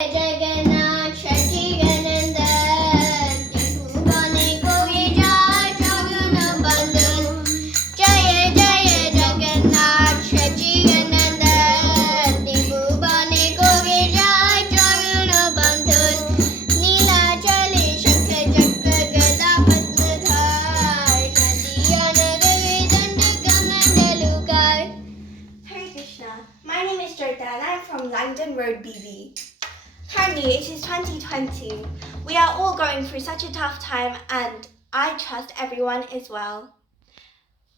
Jagannath, Jagannath, Bhuvane Gauri Jai, Jagannath Bandhan. Jaya Jaya Jagannath, Jagannath, Bhuvane Gauri Jai, Jagannath Bandhan. Neela Chale Shankar Chakra Gada Padmadhar, Nadiya Nagari Danda Kamandalukar. Hare Krishna. My name is Jatra and I'm from Langdon Road, BB. Currently, it is 2020. We are all going through such a tough time and I trust everyone is well.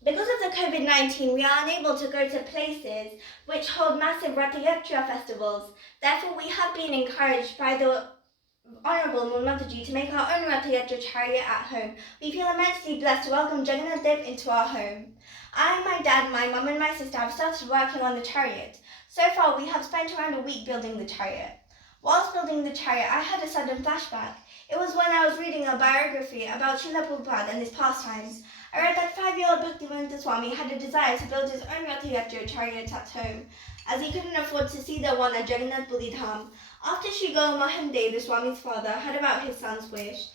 Because of the COVID-19, we are unable to go to places which hold massive Ratha festivals. Therefore, we have been encouraged by the Honourable Mataji to make our own Ratha chariot at home. We feel immensely blessed to welcome Jagannath into our home. I, my dad, my mum and my sister have started working on the chariot. So far, we have spent around a week building the chariot. Whilst building the chariot, I had a sudden flashback. It was when I was reading a biography about Srila Prabhupada and his pastimes. I read that 5-year-old Bhaktivedanta Swami had a desire to build his own Ratha chariot at home, as he couldn't afford to see the one at Jagannath Puri Dham. After Sri Gopal the Swami's father, heard about his son's wish,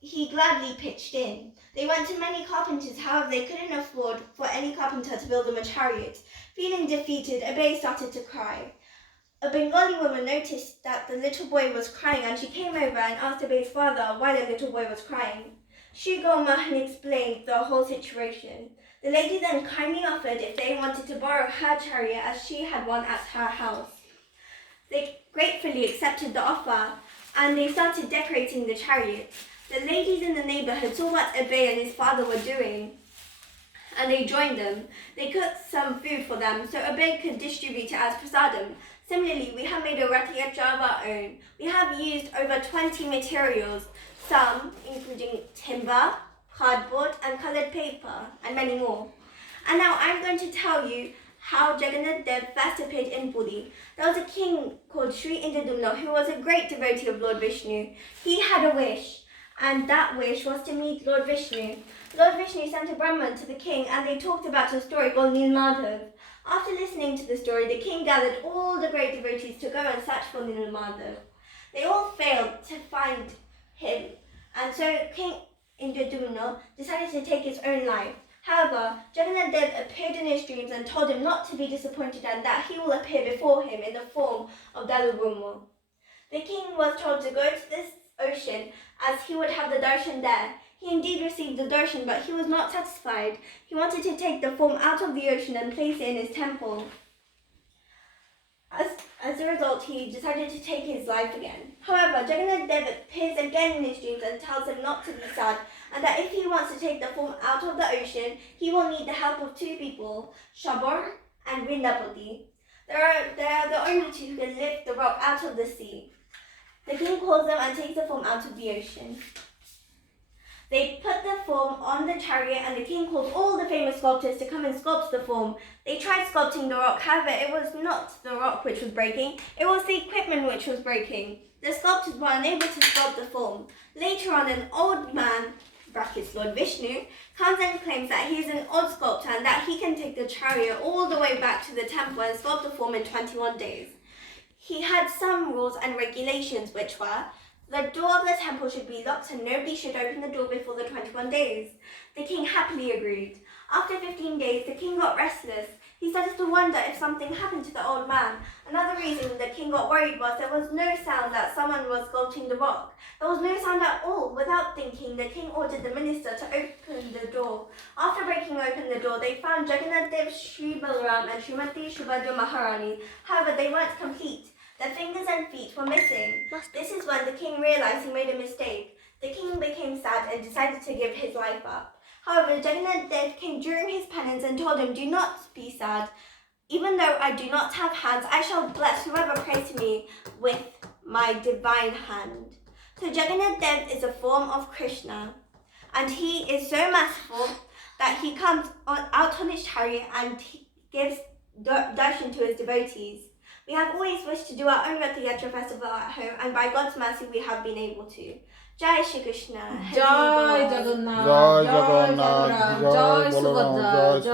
he gladly pitched in. They went to many carpenters, however they couldn't afford for any carpenter to build them a chariot. Feeling defeated, Abhay started to cry. A Bengali woman noticed that the little boy was crying and she came over and asked Abhay's father why the little boy was crying. Sri Gopal explained the whole situation. The lady then kindly offered if they wanted to borrow her chariot as she had one at her house. They gratefully accepted the offer and they started decorating the chariot. The ladies in the neighbourhood saw what Abhay and his father were doing and they joined them. They cooked some food for them so Abhay could distribute it as prasadam. Similarly, we have made a Ratha of our own. We have used over 20 materials, some including timber, cardboard and coloured paper and many more. And now I'm going to tell you how Jagannath first appeared in Puri. There was a king called Sri Nono who was a great devotee of Lord Vishnu. He had a wish, and that wish was to meet Lord Vishnu. Lord Vishnu sent a Brahman to the king and they talked about a story called Nilmadhav. After listening to the story, the king gathered all the great devotees to go and search for Nilmadhav. They all failed to find him, and so King Indradumna decided to take his own life. However, Jagannath appeared in his dreams and told him not to be disappointed and that he will appear before him in the form of Dalabhuma. The king was told to go to this ocean as he would have the darshan there. He indeed received the darshan, but he was not satisfied. He wanted to take the form out of the ocean and place it in his temple. As a result, he decided to take his life again. However, Jagannath appears again in his dreams and tells him not to be sad, and that if he wants to take the form out of the ocean, he will need the help of 2 people, Shabur and Vrindapati. They are the only 2 who can lift the rock out of the sea. The king calls them and takes the form out of the ocean. They put the form on the chariot and the king called all the famous sculptors to come and sculpt the form. They tried sculpting the rock, however it was not the rock which was breaking, it was the equipment which was breaking. The sculptors were unable to sculpt the form. Later on, an old man, brackets Lord Vishnu, comes and claims that he is an old sculptor and that he can take the chariot all the way back to the temple and sculpt the form in 21 days. He had some rules and regulations which were: the door of the temple should be locked and nobody should open the door before the 21 days. The king happily agreed. After 15 days, the king got restless. He started to wonder if something happened to the old man. Another reason the king got worried was there was no sound that someone was sculpting the rock. There was no sound at all. Without thinking, the king ordered the minister to open the door. After breaking open the door, they found Jagannath, Sri Balaram and Srimati Subhadra Maharani. However, they weren't complete. Their fingers and feet were missing. This is when the king realized he made a mistake. The king became sad and decided to give his life up. However, Jagannath came during his penance and told him, "Do not be sad. Even though I do not have hands, I shall bless whoever prays to me with my divine hand." So Jagannath is a form of Krishna, and he is so merciful that he comes out on his chariot and he gives darshan to his devotees. We have always wished to do our own Ratha festival at home, and by God's mercy we have been able to. Jai Shri Krishna. Jai Jagannath, Jai Jagannath, Jai Subhadra, Jai